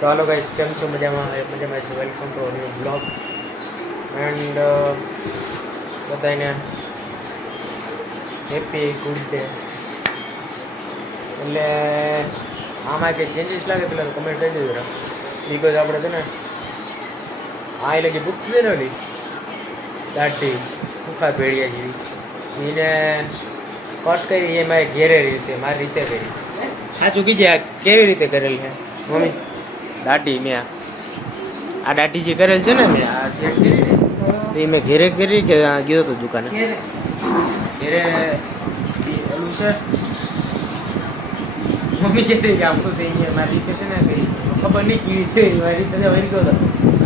તો હાલો ગાઈસ, કેમ છો? મજામાં છે. Welcome to new blog and બધાને હેપી ગુડ ડે. એટલે આમાં કંઈ ચેન્જીસ લાગે પેલા કમેન્ટ કરી દેજો. બિકોઝ આપણે છે ને આ એ લગી બુક થઈ ને દાઢી સુખા ભેળિયા જેવી એને કટ કરી એ મારે ઘેરે રીતે મારી રીતે કરી. હા ચૂકી જાય કેવી રીતે કરેલી છે મમ્મી દાઢી? મેં આ દાઢી જે કરેલ છે ને મેં આ સેટ કરી ને એ મેં ઘેરે કરી કે ગયો હતો દુકાને ઘેરે ઓલું છે. મમ્મી કહેતી કે આમ તો અહીંયા મારી રીતે છે ને કંઈ ખબર નહીં કેવી છે મારી રીતે વળી ગયો હતો.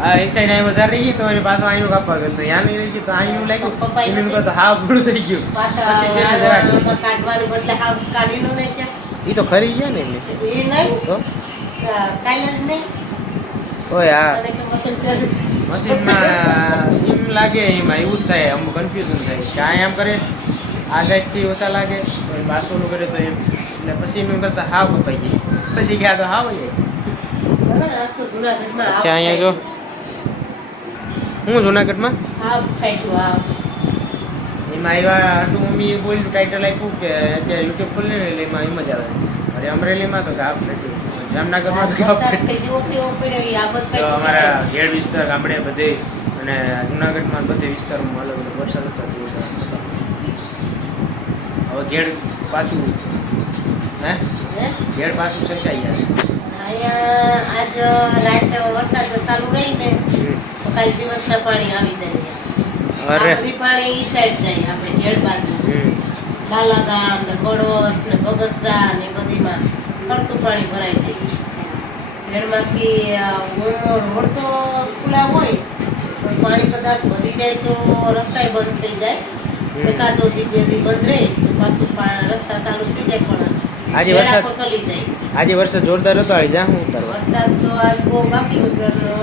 આ એક સાઈડ અહીં વધારે રહી ગઈ તો એની પાછું અહીંનું કાપવા ગયો તો ત્યાં નહીં રહી ગયું તો અહીં લાગ્યું એને કહો તો હા પૂરું થઈ ગયું. પછી છે ને જરાક એ તો ખરી ગયા ને એમની તો ઓય હા મશીનમાં એમ લાગે એમાં એવું જ થાય, અમુક કન્ફ્યુઝન થાય કે આ એમ કરે આ સાઈડથી ઓછા લાગે તો બાસોનું કરે તો એમ એટલે પછી એમ કરતા હાવ કપાઈ ગઈ. પછી ગયા તો હાવ જાય. પછી અહીંયા જો હું જુનાગઢમાં એમાં આવ્યા હતું. મમ્મી બોલ્યું ટાઇટલ આપ્યું કે અત્યારે યુટ્યુબ ખોલી ને એટલે એમાં એમ જ આવે. અરે અમરેલીમાં તો ગાપ નથી, જામનગરમાં તો ગાપ નથી. તો અમારા ઘેડ વિસ્તાર ગામડે બધે અને જુનાગઢમાં બધે વિસ્તારોમાં અલગ અલગ વરસાદ હતો. હવે ઘેડ પાછું ઘેડ પાછું સંચાઈ જાય. આજ રાતે વરસાદ ચાલુ રહી ને તો કાલ દિવસના પાણી આવી જાય. અરે બધી પાણી ઈ સાઈડ જાય આપણે ઘેડ બાજુ બાલા ગામ ને બડોસ ને બગસરા ને બધીમાં સરતું પાણી ભરાઈ જાય. ઘેડમાંથી રોડ તો ખુલ્લા હોય પણ પાણી કદાચ વધી જાય તો રસ્તા બંધ થઈ જાય. એકાદો જગ્યાથી બંધ રહે તો પાછું રસ્તા ચાલુ થઈ જાય. પણ આજે વરસાદ વરસાદ જોરદાર હતો. આવી જા હું કરવા વરસાદ તો આજ બહુ બાકી વગરનો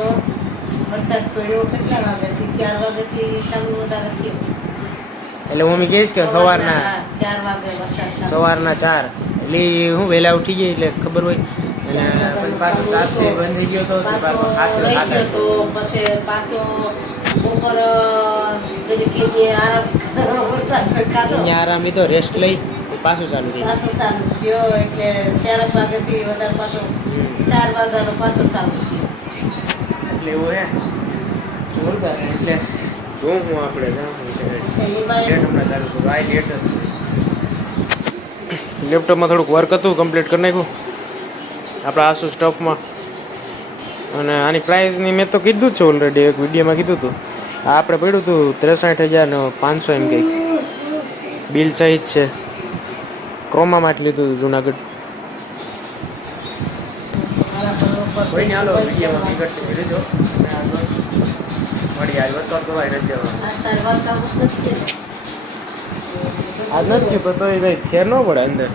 વરસાદ તો એવો કેટલા વાગ્યાથી 4 વાગ્યાથી ચાલુ વધારે થયો. એટલે મમ્મી કહીશ કે સવારના 4 વાગે વરસાદ સવારના 4 એટલે હું વહેલા ઉઠી ગઈ એટલે ખબર હોય. અને પાછો રાત્રે બંધ થઈ ગયો તો પાછો પછી પાછો ઉપર આરામ લીધો, રેસ્ટ લઈ પાછું ચાલુ થઈ પાછો ચાલુ થયો. એટલે 4 વાગ્યાથી વધારે પાછો 4 વાગ્યાનો પાછો ચાલુ થયો. એટલે એવું હે જોરદાર. એટલે જોઉં હું આપણે હમણાં ચાલુ કરું. આ લેટ જ છે. લેપટોપમાં થોડુંક વર્ક હતું, કમ્પ્લીટ કરી નાખ્યું આપણા આસુ સ્ટફમાં. અને આની પ્રાઇસની મેં તો કીધું જ છે ઓલરેડી, એક વિડીયોમાં કીધું હતું. આ આપણે પડ્યું હતું 63,500 એમ કંઈક બિલ સહિત છે. ક્રોમામાં જ લીધું હતું જુનાગઢ. કોઈ નહીં હાલો વિડીયોમાં બીગડશે લીધો મળી આજ વર્કઆઉટ કરવા રજા આજ નથી પણ તો એ કંઈ ફેર ન પડે અંદર.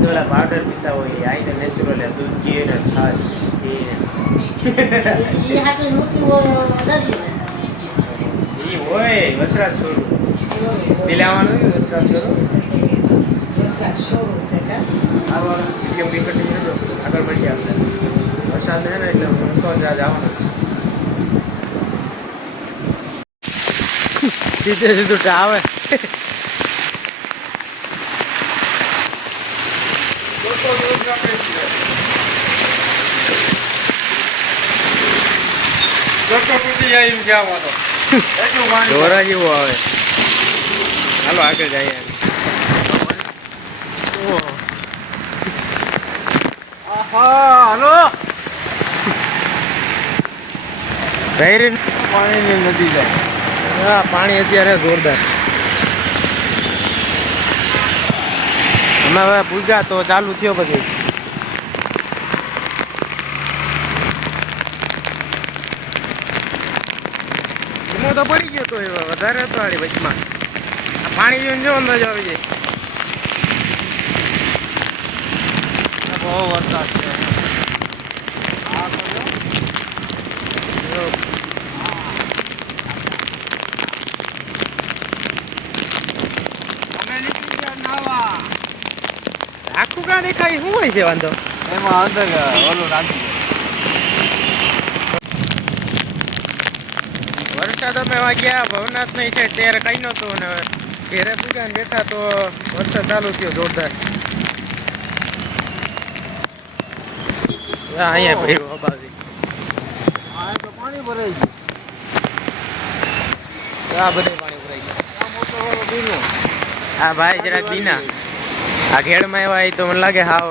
પેલા પાવડર પીતા હોય આઈને નેચરલ દૂધ ઘી ને છાશ એ હોય. વસરાજ છોડું પેલે આવવાનું નથી. વસરાજ છોડું આવવાનું વિડીયો વિકટ આગળ મળી આવશે. વરસાદ ને એટલે હું તો જ આવવાનો જ સીધે સીધું આવે. ઢોરા જેવું આવે. હાલો આગળ જઈએ. હાલો પાણીની નદી જાય. હા પાણી અત્યારે જોરદાર. અમે હવે પૂજા તો ચાલુ થયો પછી એમાં તો પડી ગયો તો વધારે હતો આડી વચમાં. પાણી જોઈને જો અંદર આવી જાય. બહુ વરસાદ છે. આખું કાં દેખાય શું હોય છે વાંધો એમાં અંદર ઓલું નાખી દે. વરસાદ અમે વાગ્યા ભવનાથ નહીં છે ત્યારે કઈ નહોતું ને ઘેરે પૂગ્યા ને બેઠા તો વરસાદ ચાલુ થયો જોરદાર. અહીંયા ભર્યું અબાજી. આ તો પાણી ભરાઈ ગયું. આ બધે પાણી ભરાઈ ગયું. આ મોટો વાળો બીનો. હા ભાઈ જરાક દીના આ ઘેડમાં એવા તો મને લાગે હાવ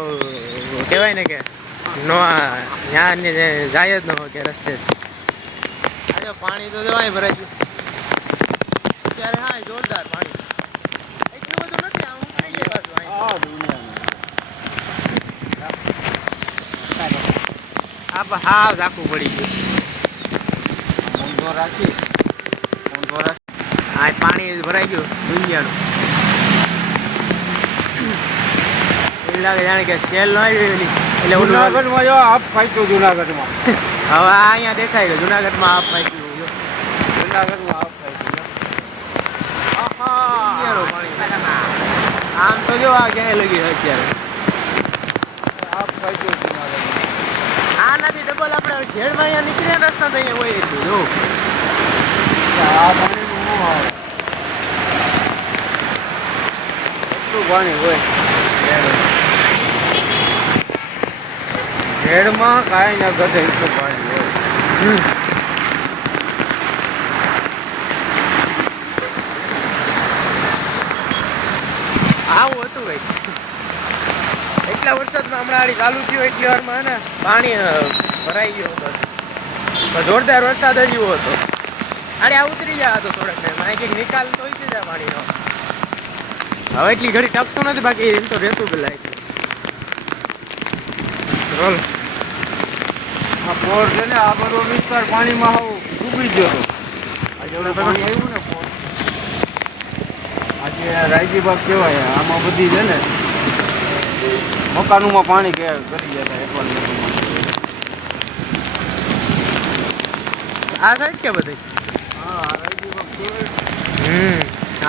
કહેવાય ને કે નો ત્યાં જાય જ ન હોય કે રસ્તે આજે પાણી તો જવાય ભરાઈ ગયું અત્યારે. હા જોરદાર પાણી એટલું બધું નથી આમ થઈ જાય પાછું અહીં. આ દુનિયામાં. હાવ ઝાકું પડી ગયું. ઊંધો રાખી. ઊંધો રાખી. આ પાણી ભરાઈ ગયું દુનિયાનું. એવું લાગે જાણે કે સેલ ન આવી એટલે ઓલું જુનાગઢમાં જો આપ ફાઈટો જુનાગઢમાં. હવે આ અહીંયા દેખાય કે જુનાગઢમાં આપ ફાટ્યું જુનાગઢમાં આપ ફાઈટો. આમ તો જો આ ક્યાંય લગી છે અત્યારે. આપ ફાઈટો જુનાગઢમાં. આ નથી ડબલ આપણે ઘેડમાં અહીંયા નીકળ્યા રસ્તા તો અહીંયા હોય એટલું જો આ પાણીનું શું આવે? એટલું પાણી હોય ઘેડમાં કાંઈ ના ઘટે એટલું પાણી હોય. આવું હતું ભાઈ. એટલા વરસાદમાં હમણાં આડી ચાલુ થયું એટલી વારમાં ને પાણી ભરાઈ ગયું હતું. તો જોરદાર વરસાદ જ એવો હતો. અરે આ ઉતરી ગયા હતો થોડાક ટાઈમ કંઈક નિકાલ તો થઈ જાય પાણીનો. હવે એટલી ઘડી ટકતું નથી બાકી એમ તો રહેતું પેલા એટલું. રોલ આ પોર છે ને આ બધો વિસ્તાર પાણીમાં હાવ ડૂબી ગયો હતો. આજે ઓલું પાણી આવ્યું ને પોર આજે રાયજીબાગ કહેવાય. આમાં બધી છે ને મકાનોમાં પાણી કરી જતા એકવાર. આ સાઈડ કે બધી હા રાયજીબાગ કહેવાય.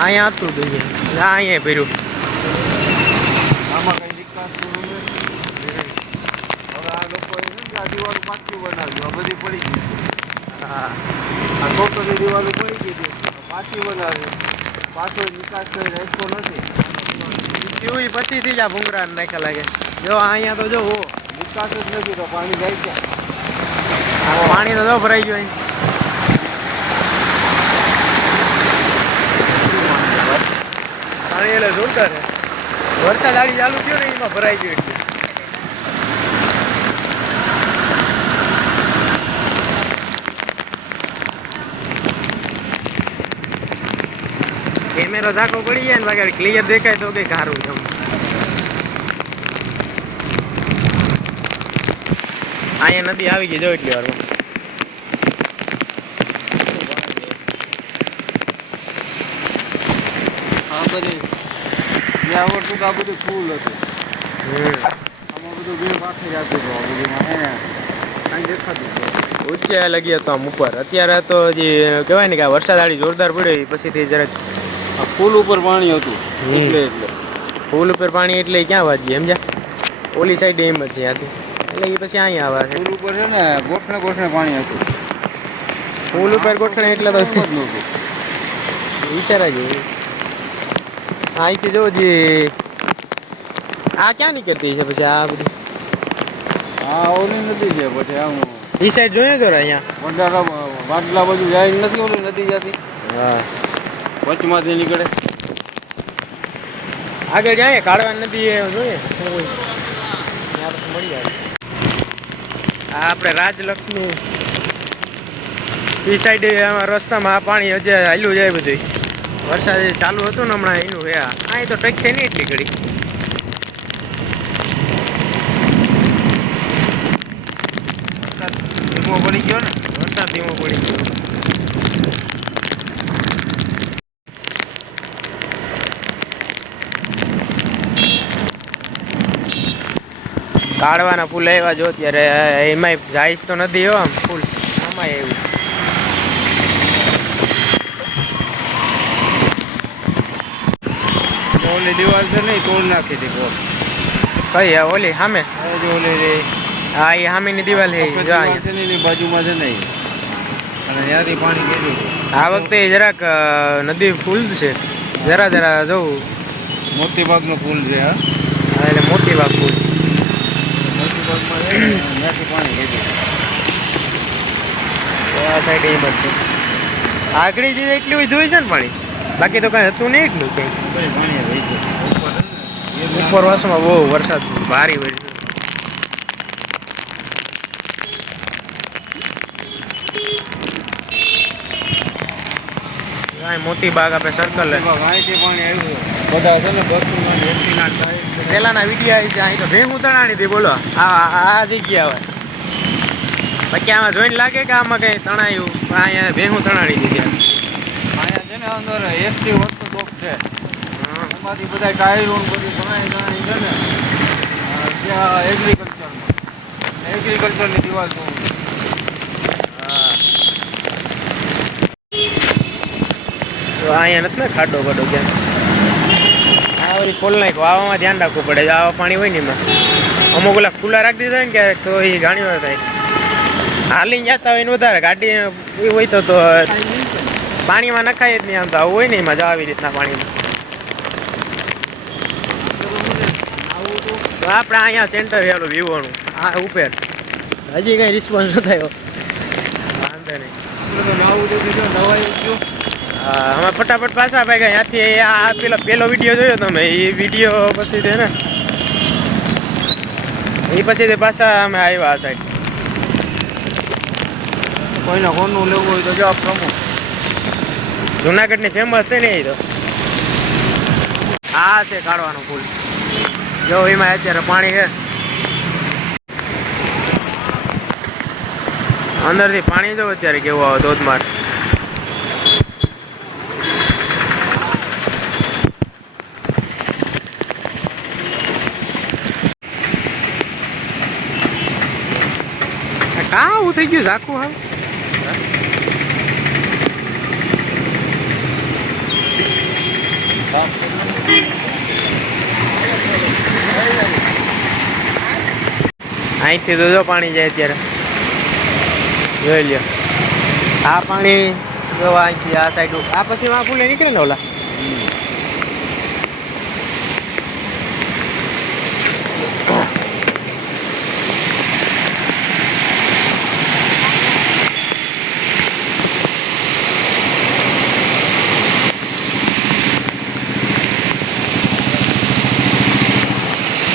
અહીંયા હતું જોઈએ અહીંયા ભર્યું. આમાં કઈ નિકાસ પૂરું નથી. હવે આ લોકોએ છે ને કે આ દિવાલું પાછું બનાવ્યું. આ બધી પડી ગઈ. હા આ ટોટલી દિવાલું પડી ગઈ હતી. પાછી બનાવી. પાછો નિકાસ કરી રાખ્યો નથી. પીવું પછીથી જ આ ભૂંગરા નાખ્યા લાગે. જો અહીંયા તો જો નિકાસ જ નથી તો પાણી જાય છે. પાણી તો જો ભરાઈ ગયું અહીં. પાણી એટલે જોરદાર છે. વરસાદ આડી ચાલુ થયો ને એમાં ભરાઈ ગયું એટલું. કેમેરો ઝાકો પડી જાય ને બાકી ક્લિયર દેખાય તો કઈ સારું છે. અહીંયા નદી આવી ગઈ જો એટલી વારમાં. આ બધી જ્યાં આવડતું આ બધું ફૂલ હતું. આમાં બધું બે પાખી જતું હતું. આ બધીમાં હે ને કાંઈ દેખાતું હતું. ઊંચે લગી હતો આમ ઉપર. અત્યારે તો હજી કહેવાય ને કે આ વરસાદ આડી જોરદાર પડ્યો પછીથી જરાક આ પુલ ઉપર પાણી હતું એટલે પુલ ઉપર પાણી એટલે ક્યાં વાજીએ સમજ્યા. ઓલી સાઈડ એમ જ છે ત્યાંથી એટલે એ પછી અહીંયા આવે છે. પુલ ઉપર છે ને ગોઠણે પાણી હતું. પુલ ઉપર ગોઠણે એટલે તો નહોતું. વિચારા જેવું. અહીંથી જો જે આ ક્યાં નીકળતી છે પછી આ બધી હા ઓલી નદી છે પછી આમ એ સાઈડ જોયું છો અહીંયા વડારા વાડલા બાજુ જાય નથી ઓલી નદી જતી. હા વચમાંથી નીકળે. આગળ જાય કાઢવા નદી એ જોઈએ શું હોય ત્યાં પછી મળી જાય. આ આપણે રાજલક્ષ્મી એ સાઈડ રસ્તામાં આ પાણી હજી હાલ્યું જાય બધું. વરસાદ ચાલુ હતો ને હમણાં એનું હે અહીં તો ટચ છે નહીં એટલી ઘડી. ધીમો પડી ગયો ને વરસાદ ધીમો પડી ગયો. કાઢવાના ફૂલ આવ્યા જો ત્યારે એમાંય જાય તો નથી હો આમ ફૂલ આમાં એવું. ઓલી દિવાલ છે નહીં તોડ નાખી હતી બોલ. કઈ આ ઓલી સામે હવે જો ઓલી રે હા એ સામેની દિવાલ છે સફેદ જો દીવાલ અહીંયા. છે ને એની બાજુમાં છે ને ઈ. અને ત્યાંથી પાણી ગયું આ વખતે જરાક નદી ફૂલ છે જરા જરા જવું મોતી બાગનો પુલ છે હા એટલે મોટી વાગ ફૂલ. મોતી બાગમાં છે ને ત્યાંથી પાણી ગયું તો આ સાઈડ એમ જ છે. આગળ જે એટલું જોયું છે ને પાણી બાકી તો કાંઈ હતું નહીં એટલું કંઈ. પછી પાણી રહી ગયું ઉપર છે ને ઉપર વર્ષમાં બહુ વરસાદ ભારે હોય છે. કાંઈ મોટી બાગ આપણે સર્કલ અહીંથી પાણી આવ્યું બધા છે ને બસમાં વ્યક્તિના ટાયર પહેલાના વિડીયો આવી છે અહીં તો ભેગું તણાણી હતી બોલો આ જગ્યા હવે બાકી આમાં જોઈને લાગે કે આમાં કંઈ તણાયું પણ અહીંયા ભેગું તણાણી દીધી અહીંયા છે ને અંદર એસટી વર્કશોપ છે એમાંથી બધા ટાયરો બધી ઘણાય છે ને ત્યાં એગ્રીકલ્ચરની દિવાલ તો તો અહીંયા નથી ને ખાડો ખાડો ક્યાં આ વળી ખોલ નાખ્યો આવામાં ધ્યાન રાખવું પડે આવા પાણી હોય ને એમાં અમુક ઓલા ખુલ્લા રાખી દીધા ને ક્યારેક તો એ ઘણી વાર થાય હાલીને જતા હોય ને વધારે ગાડી એ હોય તો પાણીમાં નખાય જ નહીં આમ તો આવું હોય ને એમાં જ આવી રીતના પાણીમાં તો આપણે અહીંયા સેન્ટર હેલું વિવોનું આ ઉપર હજી કંઈ રિસ્પોન્સ ન થયો વાંધો નહીં નાવું દવાઈ ગયું અમે ફટાફટ પાછા ભાઈ ત્યાંથી આ પેલો વિડીયો જોયો તમે એ વિડીયો પછી છે ને એ પછી પાછા અમે આવ્યા આ સાઈડ. કોઈને કોનું લેવું હોય તો જો પ્રમુખ જુનાગઢની ફેમસ છે ને એ તો આ છે કાઢવાનો પુલ જો એમાં અત્યારે પાણી છે અંદરથી પાણી જો અત્યારે કેવું આવે ધોધમાર. કા આવું થઈ ગયું ઝાખું હા અહીંથી તો જો પાણી જાય અત્યારે જોઈ લ્યો આ પાણી જો અહીંથી આ સાઈડ આ પછી આ પુલે નીકળે ને ઓલા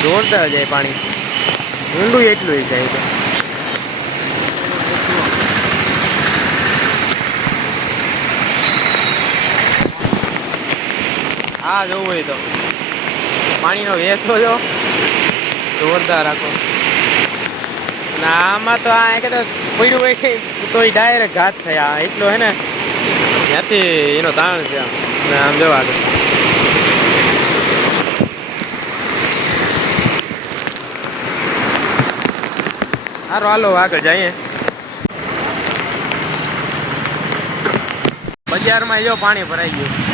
જોરદાર જાય પાણી ઊંડું એટલું જાય તો હા જોવું હોય તો પાણીનો વેચો જો જોરદાર રાખો ના આમાં તો આ કે પડ્યું હોય તો એ ડાયરેક્ટ ઘાત થયા એટલો હે ને ત્યાંથી એનો તાણ છે આમ જવા આગળ સારું હાલો આગળ જઈએ બજારમાં જો પાણી ભરાઈ ગયું